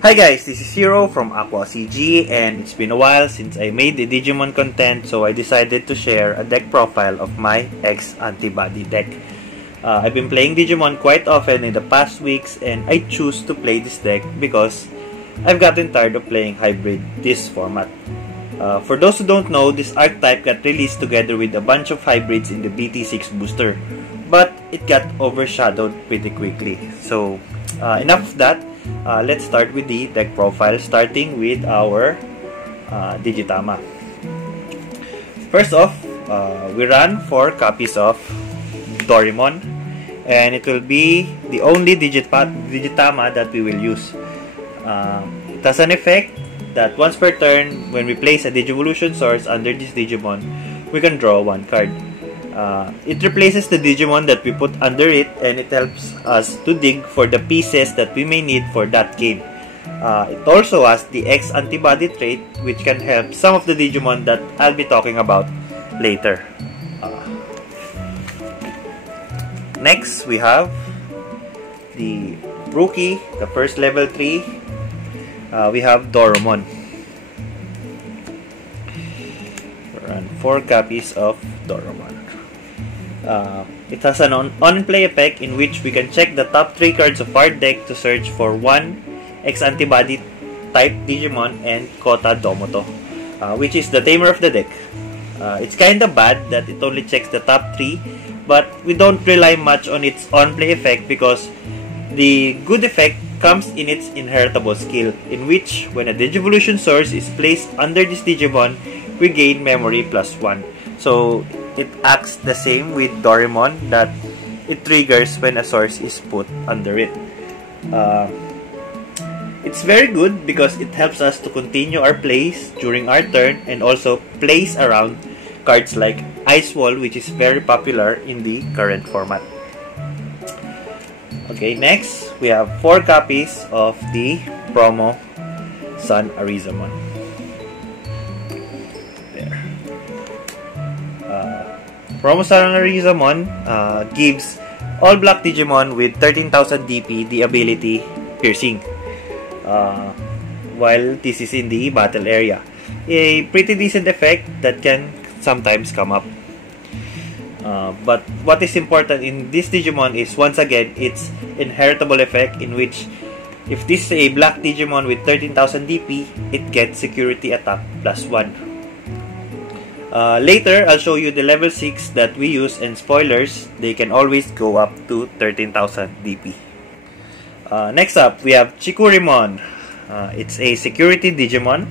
Hi guys, this is Hero from Aqua CG, and it's been a while since I made the Digimon content, so I decided to share a deck profile of my X-Antibody deck. I've been playing Digimon quite often in the past weeks, and I choose to play this deck because I've gotten tired of playing hybrid this format. For those who don't know, this archetype got released together with a bunch of hybrids in the BT6 booster, but it got overshadowed pretty quickly. So enough of that. Let's start with the deck profile, starting with our Digitama. First off, we run 4 copies of Doraemon, and it will be the only Digitama that we will use. It has an effect that once per turn, when we place a Digivolution source under this Digimon, we can draw 1 card. It replaces the Digimon that we put under it, and it helps us to dig for the pieces that we may need for that game. It also has the X-Antibody trait, which can help some of the Digimon that I'll be talking about later. Next, we have the rookie, the first level 3. We have Doraemon. Run 4 copies of Doraemon. It has an on-play effect in which we can check the top 3 cards of our deck to search for 1 X-Antibody type Digimon and Kota Domoto, which is the tamer of the deck. It's kinda bad that it only checks the top 3, but we don't rely much on its on-play effect because the good effect comes in its inheritable skill, in which when a Digivolution source is placed under this Digimon, we gain memory +1. So it acts the same with Doraemon, that it triggers when a source is put under it. It's very good because it helps us to continue our plays during our turn, and also plays around cards like Ice Wall, which is very popular in the current format. Okay, next we have 4 copies of the promo Sun Arizamon. There. Promo Sun Arizamon gives all black Digimon with 13,000 DP the ability Piercing, while this is in the battle area. A pretty decent effect that can sometimes come up. But what is important in this Digimon is, once again, its inheritable effect, in which if this is a black Digimon with 13,000 DP, it gets security attack +1. Later, I'll show you the level 6 that we use, and spoilers, they can always go up to 13,000 DP. Next up, we have Chikurimon. It's a security Digimon.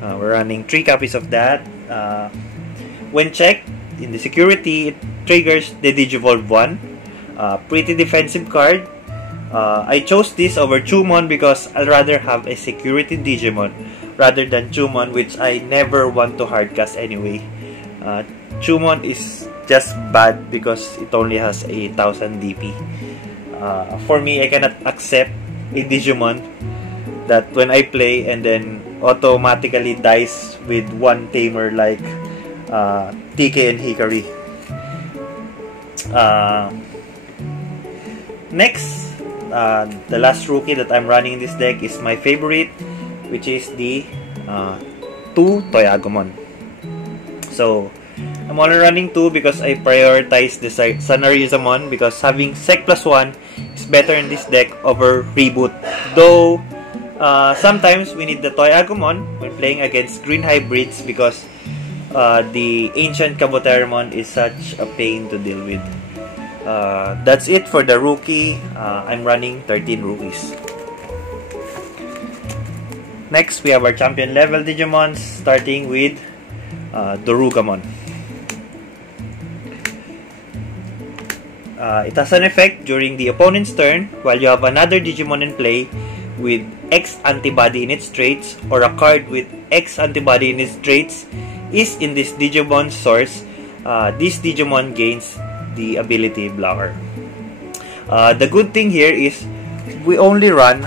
We're running 3 copies of that. When checked, in the security, it triggers the Digivolve 1. Pretty defensive card. I chose this over Chumon because I'd rather have a security Digimon rather than Chumon, which I never want to hardcast anyway. Chumon is just bad because it only has a 1000 DP. For me, I cannot accept a Digimon that when I play and then automatically dies with 1 tamer like TK and Hikari. Next, the last rookie that I'm running in this deck is my favorite, which is the 2 Toyagumon. So I'm only running 2 because I prioritize the Sun Arizamon, because having Sec +1 is better in this deck over Reboot. Though sometimes we need the Toyagumon when playing against green hybrids, because the Ancient Kabuterimon is such a pain to deal with. That's it for the rookie. I'm running 13 rookies. Next, we have our champion level Digimon, starting with Dorugamon. It has an effect during the opponent's turn while you have another Digimon in play with X-Antibody in its traits, or a card with X-Antibody in its traits is in this Digimon source. This Digimon gains the ability Blocker. The good thing here is we only run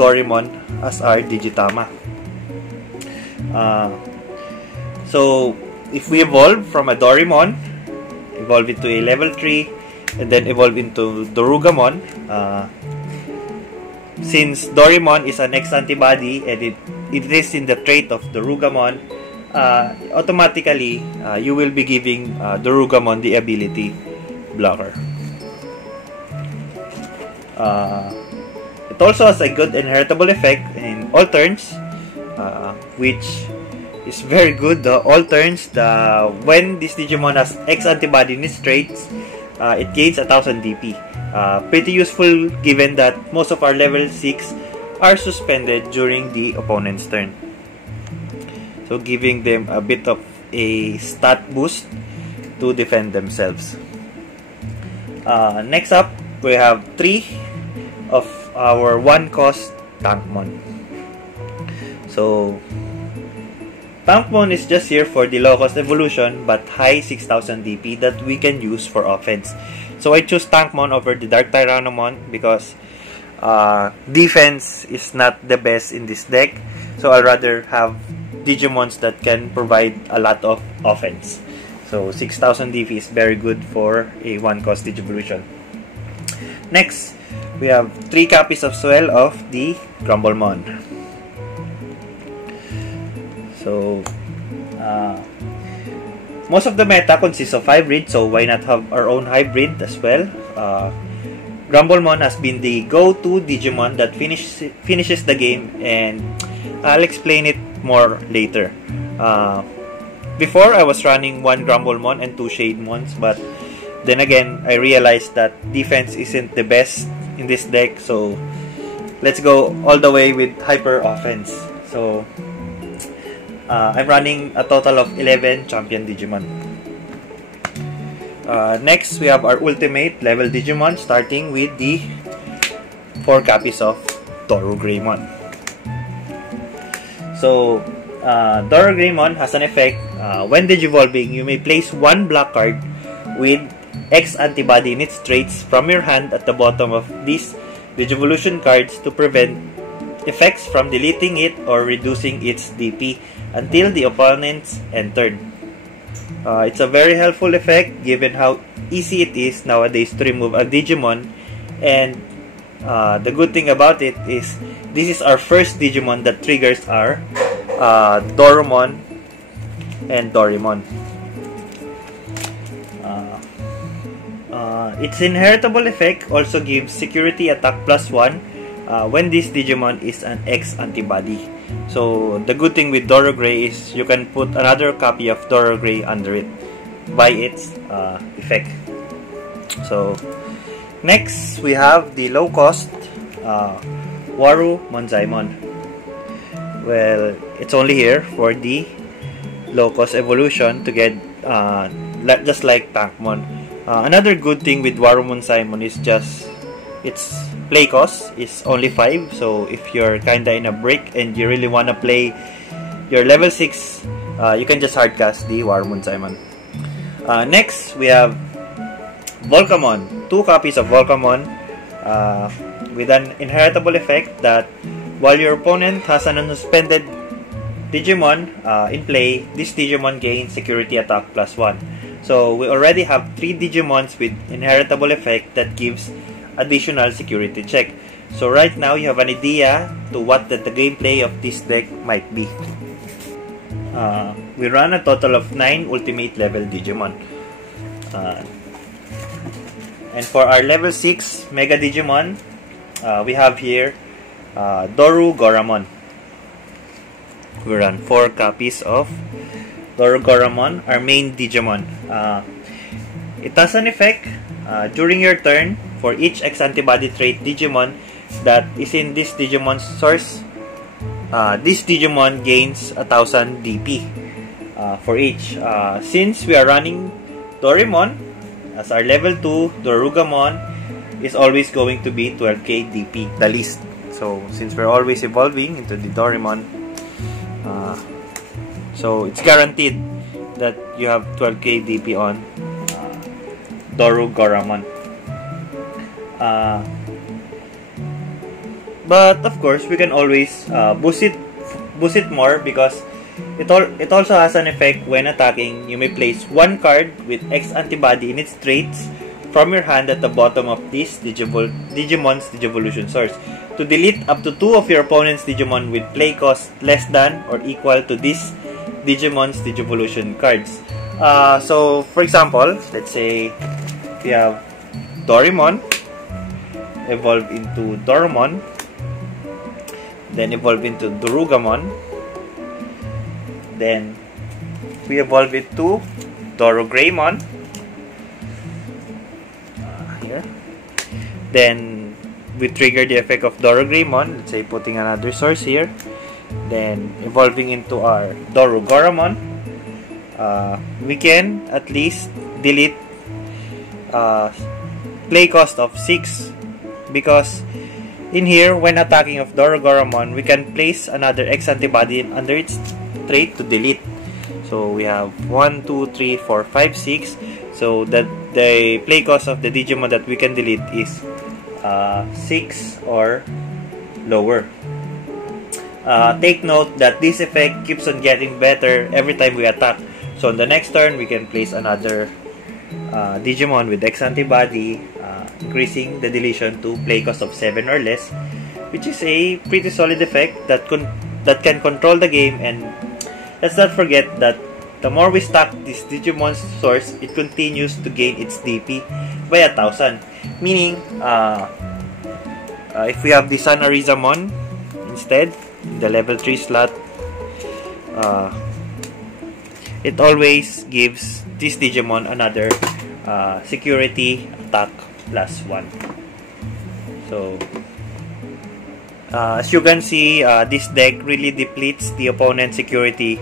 Doraemon as our Digitama. So if we evolve from a Doraemon, evolve into a level 3, and then evolve into Dorugamon, since Doraemon is an X-Antibody and it is in the trait of Dorugamon, automatically you will be giving Dorugamon the ability Blocker. It also has a good inheritable effect in all turns, which is very good. All turns, when this Digimon has X-Antibody in its traits, it gains 1000 DP. Pretty useful given that most of our level 6 are suspended during the opponent's turn. So giving them a bit of a stat boost to defend themselves. Next up, we have 3 of our 1-cost Tankmon. So Tankmon is just here for the low-cost evolution but high 6000 DP that we can use for offense. So I choose Tankmon over the Dark Tyrannomon because defense is not the best in this deck. So I'd rather have Digimons that can provide a lot of offense. So 6000 DP is very good for a 1-cost Digivolution. Next, we have 3 copies of Swell of the Grumblemon. So most of the meta consists of hybrid, so why not have our own hybrid as well? Grumblemon has been the go-to Digimon that finishes the game, and I'll explain it more later. Before, I was running 1 Grumblemon and 2 Shademons, but then again, I realized that defense isn't the best in this deck, so let's go all the way with hyper offense. So I'm running a total of 11 champion Digimon. Next, we have our ultimate level Digimon, starting with the 4 copies of Dorogreymon. So Dorogreymon has an effect. When Digivolving, you may place 1 black card with X-Antibody in its traits from your hand at the bottom of these Digivolution cards to prevent effects from deleting it or reducing its DP until the opponent's end turn. It's a very helpful effect given how easy it is nowadays to remove a Digimon, and the good thing about it is this is our first Digimon that triggers our Dorumon and Doraemon. Its inheritable effect also gives security attack +1 when this Digimon is an X-Antibody. So the good thing with Dorogray is you can put another copy of Dorogray under it by its effect. So next, we have the low-cost Warumonzaimon. Well, it's only here for the low-cost evolution to get just like Tankmon. Another good thing with Warumonzaimon is just its play cost is only 5. So if you're kinda in a break and you really wanna play your level 6, you can just hardcast the Warumonzaimon. Next, we have Volcamon. 2 copies of Volcamon with an inheritable effect that while your opponent has an unsuspended Digimon in play, this Digimon gains security attack +1. So we already have 3 Digimons with inheritable effect that gives additional security check. So right now you have an idea to what the gameplay of this deck might be. We run a total of 9 ultimate level Digimon. And for our level 6 Mega Digimon, we have here Dorugoramon. We run 4 copies of Dorugoramon, our main Digimon. It has an effect during your turn for each X-Antibody trait Digimon that is in this Digimon source. This Digimon gains 1000 DP for each. Since we are running Doraemon as our level 2, Dorugamon is always going to be 12k DP, the least. So since we're always evolving into the Doraemon, so it's guaranteed that you have 12k DP on Dorugoramon. But of course, we can always boost it more because it also has an effect when attacking. You may place 1 card with X-Antibody in its traits from your hand at the bottom of this Digimon's Digivolution source to delete up to 2 of your opponent's Digimon with play cost less than or equal to this Digimon's Digivolution cards. So, for example, let's say we have Doraemon evolve into Doromon, then evolve into Dorugamon, then we evolve it to Dorogreymon, here, then we trigger the effect of Dorogreymon, let's say putting another source here, then evolving into our Dorogoramon. We can at least delete play cost of 6, because in here, when attacking of Dorogoramon, we can place another X-Antibody under its trait to delete. So we have 1, 2, 3, 4, 5, 6. So that the play cost of the Digimon that we can delete is 6 or lower. Take note that this effect keeps on getting better every time we attack. So on the next turn, we can place another Digimon with X-Antibody, increasing the deletion to play cost of 7 or less, which is a pretty solid effect that can control the game. And let's not forget that the more we stack this Digimon source, it continues to gain its DP by 1,000. Meaning, if we have the Sun Arizamon instead, in the level 3 slot, it always gives this Digimon another security attack +1. So, as you can see, this deck really depletes the opponent's security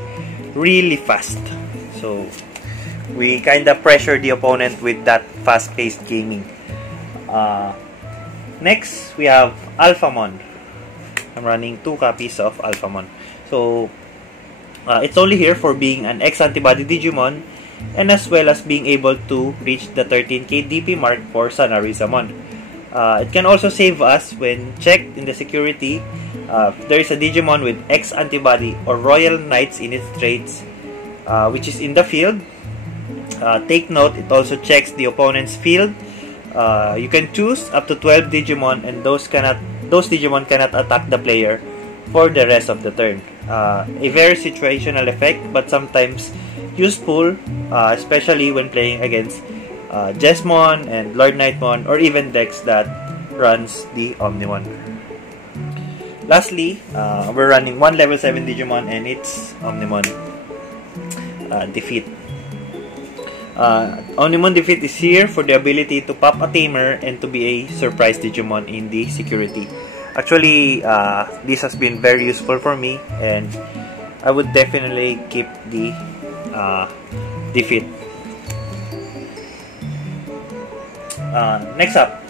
really fast. So, we kinda pressure the opponent with that fast-paced gaming. Next, we have Alphamon. I'm running 2 copies of Alphamon. So, it's only here for being an X-Antibody Digimon, and as well as being able to reach the 13k DP mark for Sun Arizamon. It can also save us when checked in the security. There is a Digimon with X-Antibody or Royal Knights in its traits, which is in the field. Take note, it also checks the opponent's field. You can choose up to 12 Digimon, and those Digimon cannot attack the player for the rest of the turn. A very situational effect, but sometimes useful, especially when playing against Jesmon and Lord Knightmon, or even decks that runs the Omnimon. Lastly, we're running 1 level 7 Digimon, and it's Omnimon Defeat. Omnimon Defeat is here for the ability to pop a Tamer and to be a surprise Digimon in the security. Actually, this has been very useful for me, and I would definitely keep the Defeat. Next up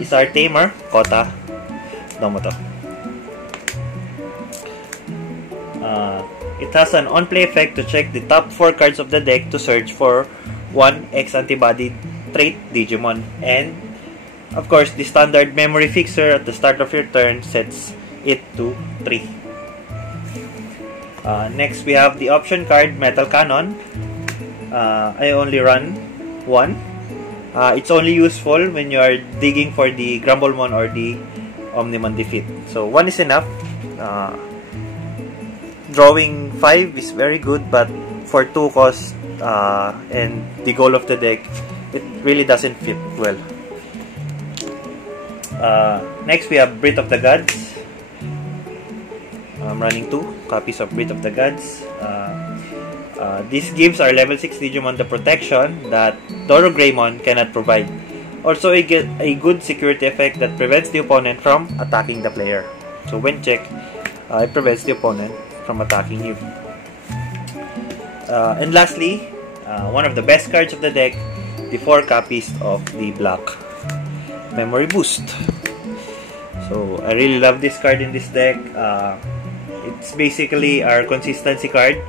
is our Tamer Kota Domoto. It has an on-play effect to check the top 4 cards of the deck to search for 1 X-Antibody trait Digimon, and of course the standard memory fixer at the start of your turn sets it to 3. Next, we have the option card Metal Cannon. I only run 1. It's only useful when you are digging for the Grumblemon or the Omnimon Defeat. So 1 is enough. Drawing 5 is very good, but for 2 cost and the goal of the deck, it really doesn't fit well. Next, we have Britt of the Gods. I'm running 2 copies of Britt of the Gods. This gives our level 6 Digimon the protection that Dorogreymon cannot provide. Also, a good security effect that prevents the opponent from attacking the player. So when checked, it prevents the opponent from attacking you. And lastly, one of the best cards of the deck, the 4 copies of the Black Memory Boost. So I really love this card in this deck. It's basically our consistency card.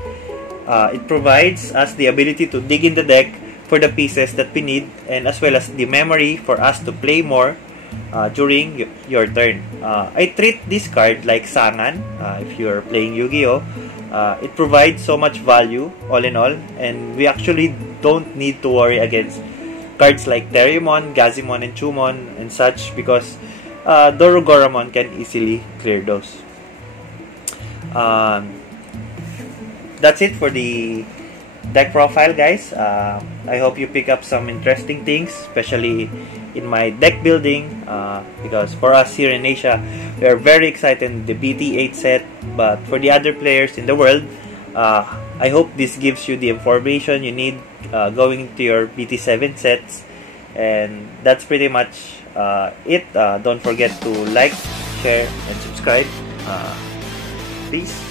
It provides us the ability to dig in the deck for the pieces that we need, and as well as the memory for us to play more during your turn. I treat this card like Sangan if you're playing Yu-Gi-Oh! It provides so much value all in all, and we actually don't need to worry against cards like Terriermon, Gazimon, and Chumon and such, because Dorogoramon can easily clear those. That's it for the deck profile, guys. I hope you pick up some interesting things, especially in my deck building, because for us here in Asia, we are very excited in the BT8 set, but for the other players in the world, I hope this gives you the information you need going to your BT7 sets. And that's pretty much it. Don't forget to like, share, and subscribe. Peace.